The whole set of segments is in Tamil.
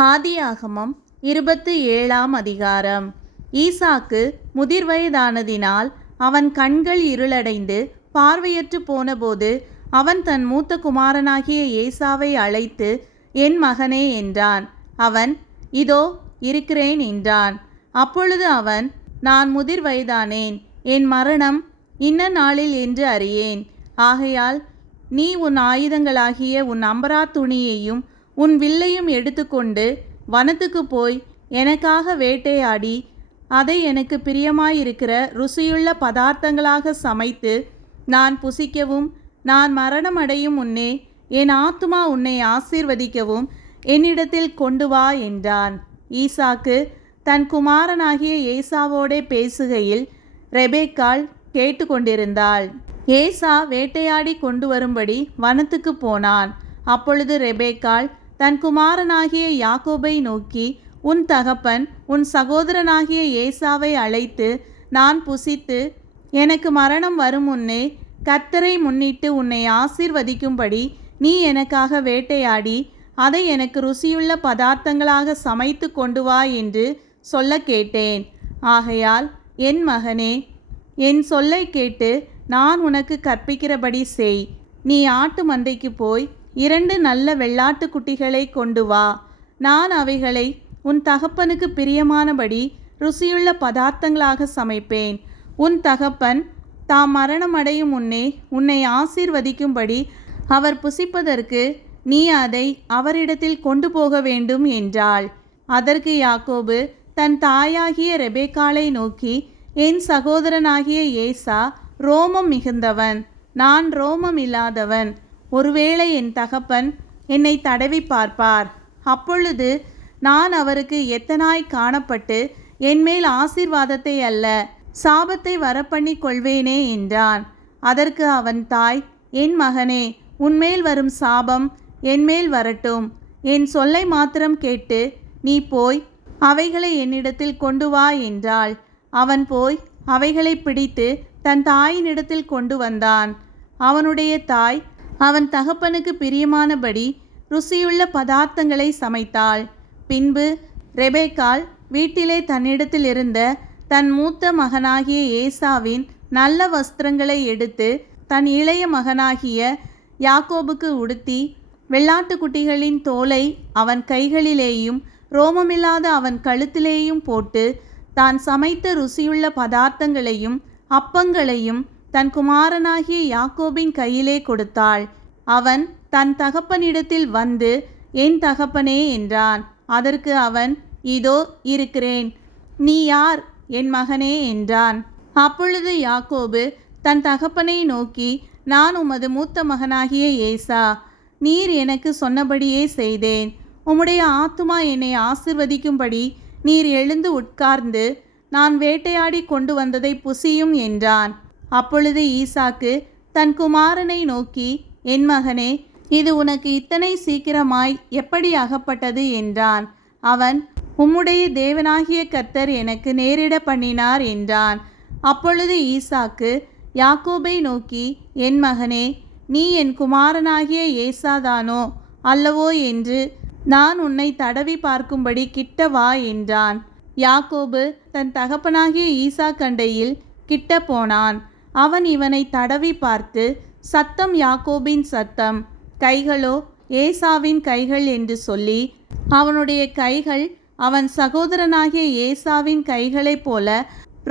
ஆதியாகமம் 27ஆம் அதிகாரம். ஈசாக்கு முதிர் வயதானதினால் அவன் கண்கள் இருளடைந்து பார்வையற்று போனபோது அவன் தன் மூத்த குமாரனாகிய ஏசாவை அழைத்து, என் மகனே என்றான். அவன், இதோ இருக்கிறேன் என்றான். அப்பொழுது அவன், நான் முதிர் வயதானேன், என் மரணம் இன்ன நாளில் என்று அறியேன். ஆகையால் நீ உன் ஆயுதங்களாகிய உன் அம்பரா துணியையும் உன் வில்லையும் எடுத்துக்கொண்டு வனத்துக்கு போய் எனக்காக வேட்டையாடி அதை எனக்கு பிரியமாயிருக்கிற ருசியுள்ள பதார்த்தங்களாக சமைத்து நான் புசிக்கவும் நான் மரணமடையும் முன்னே என் ஆத்துமா உன்னை ஆசீர்வதிக்கவும் என்னிடத்தில் கொண்டு வா என்றான். ஈசாக்கு தன் குமாரனாகிய ஏசாவோடே பேசுகையில் ரெபேக்காள் கேட்டுக்கொண்டிருந்தாள். ஏசா வேட்டையாடி கொண்டு வரும்படி வனத்துக்கு போனான். அப்பொழுது ரெபேக்காள் தன் குமாரனாகிய யாக்கோபை நோக்கி, உன் தகப்பன் உன் சகோதரனாகிய ஏசாவை அழைத்து நான் புசித்து எனக்கு மரணம் வரும் முன்னே கர்த்தரை முன்னிட்டு உன்னை ஆசீர்வதிக்கும்படி நீ எனக்காக வேட்டையாடி அதை எனக்கு ருசியுள்ள பதார்த்தங்களாக சமைத்து கொண்டு வா என்று சொல்ல கேட்டேன். ஆகையால் என் மகனே, என் சொல்லை கேட்டு நான் உனக்கு கற்பிக்கிறபடி செய். நீ ஆட்டு மந்தைக்கு போய் 2 நல்ல வெள்ளாட்டு குட்டிகளை கொண்டு வா. நான் அவைகளை உன் தகப்பனுக்கு பிரியமானபடி ருசியுள்ள பதார்த்தங்களாக சமைப்பேன். உன் தகப்பன் தாம் மரணமடையும் முன்னே உன்னை ஆசீர்வதிக்கும்படி அவர் புசிப்பதற்கு நீ அதை அவரிடத்தில் கொண்டு போக வேண்டும் என்றாள். அதற்கு யாக்கோபு தன் தாயாகிய ரெபேக்காளை நோக்கி, என் சகோதரனாகிய ஏசா ரோமம் மிகுந்தவன், நான் ரோமம் இல்லாதவன். ஒருவேளை என் தகப்பன் என்னை தடவி பார்ப்பார். அப்பொழுது நான் அவருக்கு எத்தனாய் காணப்பட்டு என்மேல் ஆசீர்வாதத்தை அல்ல சாபத்தை வரப்பண்ணி கொள்வேனே என்றான். அதற்கு அவன் தாய், என் மகனே, உன்மேல் வரும் சாபம் என்மேல் வரட்டும். என் சொல்லை மாத்திரம் கேட்டு நீ போய் அவைகளை என்னிடத்தில் கொண்டு வா என்றாள். அவன் போய் அவைகளை பிடித்து தன் தாயினிடத்தில் கொண்டு வந்தான். அவனுடைய தாய் அவன் தகப்பனுக்கு பிரியமானபடி ருசியுள்ள பதார்த்தங்களை சமைத்தாள். பின்பு ரெபேக்காள் வீட்டிலே தன்னிடத்தில் இருந்த தன் மூத்த மகனாகிய ஏசாவின் நல்ல வஸ்திரங்களை எடுத்து தன் இளைய மகனாகிய யாக்கோபுக்கு உடுத்தி வெள்ளாட்டுக்குட்டிகளின் தோலை அவன் கைகளிலேயும் ரோமமில்லாத அவன் கழுத்திலேயும் போட்டு தான் சமைத்த ருசியுள்ள பதார்த்தங்களையும் அப்பங்களையும் தன் குமாரனாகிய யாக்கோபின் கையிலே கொடுத்தாள். அவன் தன் தகப்பனிடத்தில் வந்து, என் தகப்பனே என்றான். அதற்கு அவன், இதோ இருக்கிறேன், நீ யார் என் மகனே என்றான். அப்பொழுது யாக்கோபு தன் தகப்பனை நோக்கி, நான் உமது மூத்த மகனாகிய ஏசா, நீர் எனக்கு சொன்னபடியே செய்தேன். உம்முடைய ஆத்துமா என்னை ஆசிர்வதிக்கும்படி நீர் எழுந்து உட்கார்ந்து நான் வேட்டையாடி கொண்டு வந்ததை புசியும் என்றான். அப்பொழுது ஈசாக்கு தன் குமாரனை நோக்கி, என் மகனே, இது உனக்கு இத்தனை சீக்கிரமாய் எப்படி அகப்பட்டது என்றான். அவன், உம்முடைய தேவனாகிய கர்த்தர் எனக்கு நேரிட பண்ணினார் என்றான். அப்பொழுது ஈசாக்கு யாக்கோபை நோக்கி, என் மகனே, நீ என் குமாரனாகிய ஏசாதானோ அல்லவோ என்று நான் உன்னை தடவி பார்க்கும்படி கிட்ட வா என்றான். யாக்கோபு தன் தகப்பனாகிய ஈசா கண்டையில் கிட்ட போனான். அவன் இவனை தடவி பார்த்து, சத்தம் யாக்கோபின் சத்தம், கைகளோ ஏசாவின் கைகள் என்று சொல்லி, அவனுடைய கைகள் அவன் சகோதரனாகிய ஏசாவின் கைகளைப் போல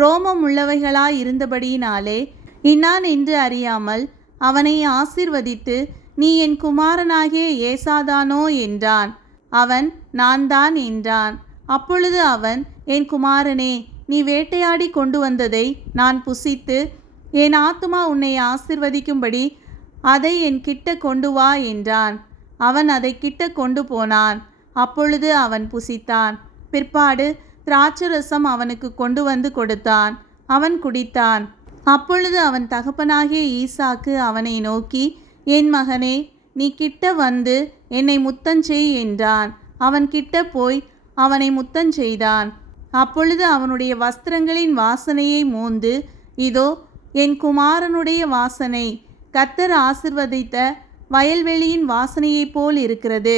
ரோமம் உள்ளவைகளாயிருந்தபடியினாலே இன்னான் என்று அறியாமல் அவனை ஆசீர்வதித்து, நீ என் குமாரனாகிய ஏசாதானோ என்றான். அவன், நான் தான் என்றான். அப்பொழுது அவன், என் குமாரனே, நீ வேட்டையாடி கொண்டு வந்ததை நான் புசித்து என் ஆத்துமா உன்னை ஆசீர்வதிக்கும்படி அதை என் கிட்ட கொண்டு வா என்றான். அவன் அதை கிட்ட கொண்டு போனான். அப்பொழுது அவன் புசித்தான். பிற்பாடு திராட்சரசம் அவனுக்கு கொண்டு வந்து கொடுத்தான். அவன் குடித்தான். அப்பொழுது அவன் தகப்பனாகிய ஈசாக்கு அவனை நோக்கி, என் மகனே, நீ கிட்ட வந்து என்னை முத்தஞ்செய் என்றான். அவன் கிட்ட போய் அவனை முத்தஞ்செய்தான். அப்பொழுது அவனுடைய வஸ்திரங்களின் வாசனையை மோந்து, இதோ என் குமாரனுடைய வாசனை கர்த்தர் ஆசிர்வதித்த வயல்வெளியின் வாசனையைப் போல் இருக்கிறது.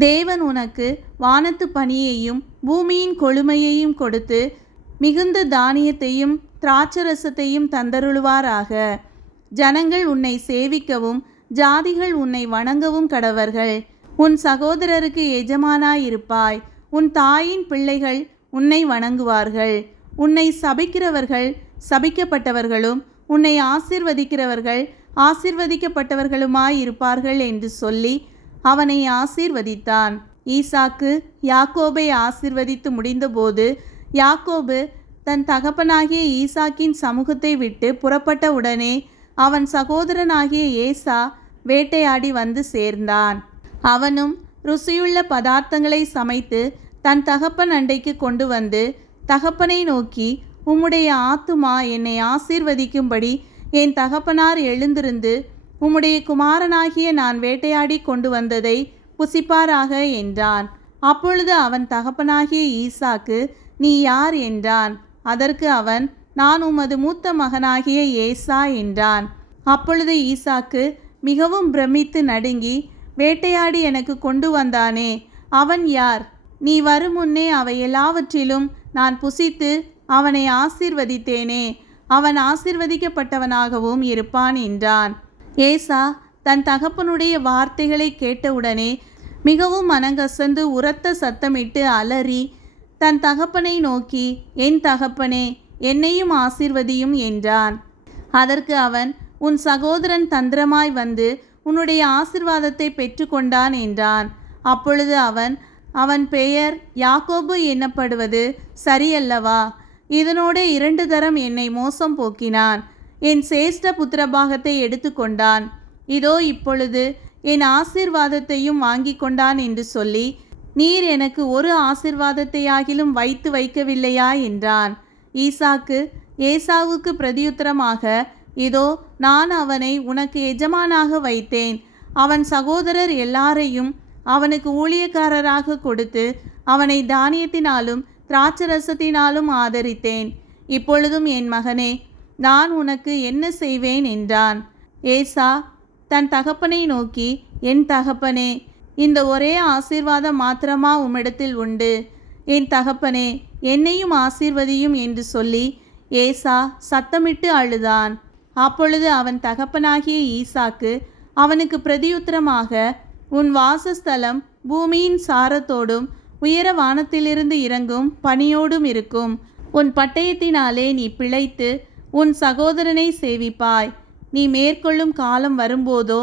தேவன் உனக்கு வானத்து பனியையும் பூமியின் கொழுமையையும் கொடுத்து மிகுந்த தானியத்தையும் திராட்சரசத்தையும் தந்தருளுவாராக. ஜனங்கள் உன்னை சேவிக்கவும் ஜாதிகள் உன்னை வணங்கவும் கடவர்கள். உன் சகோதரருக்கு எஜமானாயிருப்பாய். உன் தாயின் பிள்ளைகள் உன்னை வணங்குவார்கள். உன்னை சபிக்கிறவர்கள் சபிக்கப்பட்டவர்களும் உன்னை ஆசீர்வதிக்கிறவர்கள் ஆசீர்வதிக்கப்பட்டவர்களுமாயிருப்பார்கள் என்று சொல்லி அவனை ஆசீர்வதித்தான். ஈசாக்கு யாக்கோபை ஆசீர்வதித்து முடிந்தபோது யாக்கோபு தன் தகப்பனாகிய ஈசாக்கின் சமூகத்தை விட்டு புறப்பட்ட உடனே அவன் சகோதரனாகிய ஏசா வேட்டையாடி வந்து சேர்ந்தான். அவனும் ருசியுள்ள பதார்த்தங்களை சமைத்து தன் தகப்பன் அண்டைக்கு கொண்டு வந்து தகப்பனை நோக்கி, உம்முடைய ஆத்துமா என்னை ஆசீர்வதிக்கும்படி என் தகப்பனார் எழுந்திருந்து உம்முடைய குமாரனாகிய நான் வேட்டையாடி கொண்டு வந்ததை புசிப்பாராக என்றான். அப்பொழுது அவன் தகப்பனாகிய ஈசாக்கு, நீ யார் என்றான். அதற்கு அவன், நான் உமது மூத்த மகனாகிய ஏசா என்றான். அப்பொழுது ஈசாக்கு மிகவும் பிரமித்து நடுங்கி, வேட்டையாடி எனக்கு கொண்டு வந்தானே, அவன் யார்? நீ வருமுன்னே அவை எல்லாவற்றிலும் நான் புசித்து அவனை ஆசீர்வதித்தேனே, அவன் ஆசீர்வதிக்கப்பட்டவனாகவும் இருப்பான் என்றான். ஏசா தன் தகப்பனுடைய வார்த்தைகளை கேட்டவுடனே மிகவும் மனங்கசந்து உரத்த சத்தமிட்டு அலறி தன் தகப்பனை நோக்கி, என் தகப்பனே, என்னையும் ஆசீர்வதியும் என்றான். அதற்கு அவன், உன் சகோதரன் தந்திரமாய் வந்து உன்னுடைய ஆசீர்வாதத்தை பெற்றுக்கொண்டான் என்றான். அப்பொழுது அவன் பெயர் யாக்கோபு என்னப்படுவது சரியல்லவா? இதனோட 2 தரம் என்னை மோசம் போக்கினான். என் சேஷ்ட புத்திரபாகத்தை எடுத்துக்கொண்டான். இதோ இப்பொழுது என் ஆசீர்வாதத்தையும் வாங்கி கொண்டான் என்று சொல்லி, நீர் எனக்கு ஒரு ஆசீர்வாதத்தையாகிலும் வைக்கவில்லையா என்றான். ஈசாக்கு ஏசாவுக்கு பிரதியுத்தரமாக, இதோ நான் அவனை உனக்கு எஜமானாக வைத்தேன். அவன் சகோதரர் எல்லாரையும் அவனுக்கு ஊழியக்காரராக கொடுத்து அவனை தானியத்தினாலும் திராட்சரசத்தினாலும் ஆதரித்தேன். இப்பொழுதும் என் மகனே, நான் உனக்கு என்ன செய்வேன் என்றான். ஏசா தன் தகப்பனை நோக்கி, என் தகப்பனே, இந்த ஒரே ஆசீர்வாதம் மாத்திரமா உம்மிடத்தில் உண்டு? என் தகப்பனே, என்னையும் ஆசீர்வதியும் என்று சொல்லி ஏசா சத்தமிட்டு அழுதான். அப்பொழுது அவன் தகப்பனாகிய ஈசாக்கு அவனுக்கு பிரதியுத்தரமாக, உன் வாசஸ்தலம் பூமியின் சாரத்தோடும் உயர வானத்திலிருந்து இறங்கும் பனியோடும் இருக்கும். உன் பட்டயத்தினாலே நீ பிழைத்து உன் சகோதரனை சேவிப்பாய். நீ மேற்கொள்ளும் காலம் வரும்போதோ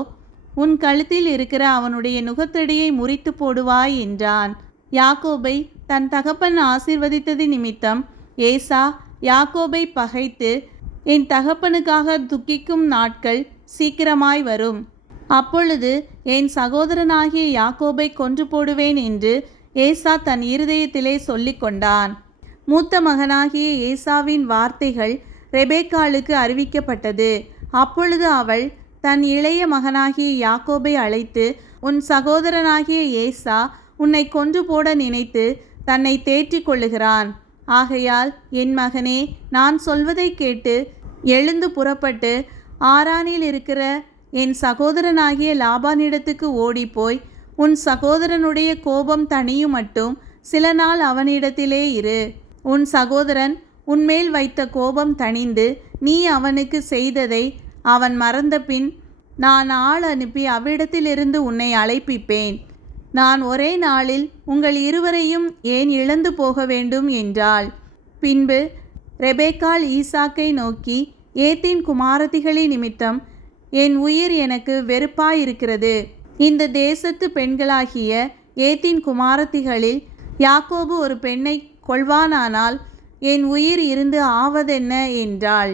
உன் கழுத்தில் இருக்கிற அவனுடைய நுகத்தடியை முறித்து போடுவாய் என்றான். யாக்கோபை தன் தகப்பன் ஆசீர்வதித்தது நிமித்தம் ஏசா யாக்கோபை பகைத்து, என் தகப்பனுக்காக துக்கிக்கும் நாட்கள் சீக்கிரமாய் வரும். அப்பொழுது என் சகோதரனாகிய யாக்கோபை கொன்று போடுவேன் என்று ஏசா தன் இருதயத்திலே சொல்லி கொண்டான். மூத்த மகனாகிய ஏசாவின் வார்த்தைகள் ரெபேக்காளுக்கு அறிவிக்கப்பட்டது. அப்பொழுது அவள் தன் இளைய மகனாகிய யாக்கோபை அழைத்து, உன் சகோதரனாகிய ஏசா உன்னை கொன்று போட நினைத்து தன்னை தேற்றிக் கொள்ளுகிறான். ஆகையால் என் மகனே, நான் சொல்வதை கேட்டு எழுந்து புறப்பட்டு ஆரானில் இருக்கிற என் சகோதரனாகிய லாபானிடத்துக்கு ஓடிப்போய் உன் சகோதரனுடைய கோபம் தணியும் மட்டும் சில நாள் அவனிடத்திலே இரு. உன் சகோதரன் உன்மேல் வைத்த கோபம் தணிந்து நீ அவனுக்கு செய்ததை அவன் மறந்தபின் நான் ஆள் அனுப்பி அவ்விடத்திலிருந்து உன்னை அழைப்பிப்பேன். நான் ஒரே நாளில் உங்கள் இருவரையும் ஏன் இழந்து போக வேண்டும் என்றாள். பின்பு ரெபேக்காள் ஈசாக்கை நோக்கி, ஏத்தின் குமாரத்திகளின் நிமித்தம் என் உயிர் எனக்கு வெறுப்பாயிருக்கிறது. இந்த தேசத்து பெண்களாகிய ஏத்தின் குமாரத்திகளில் யாக்கோபு ஒரு பெண்ணை கொள்வானானால் என் உயிர் இருந்து ஆவதென்ன என்றாள்.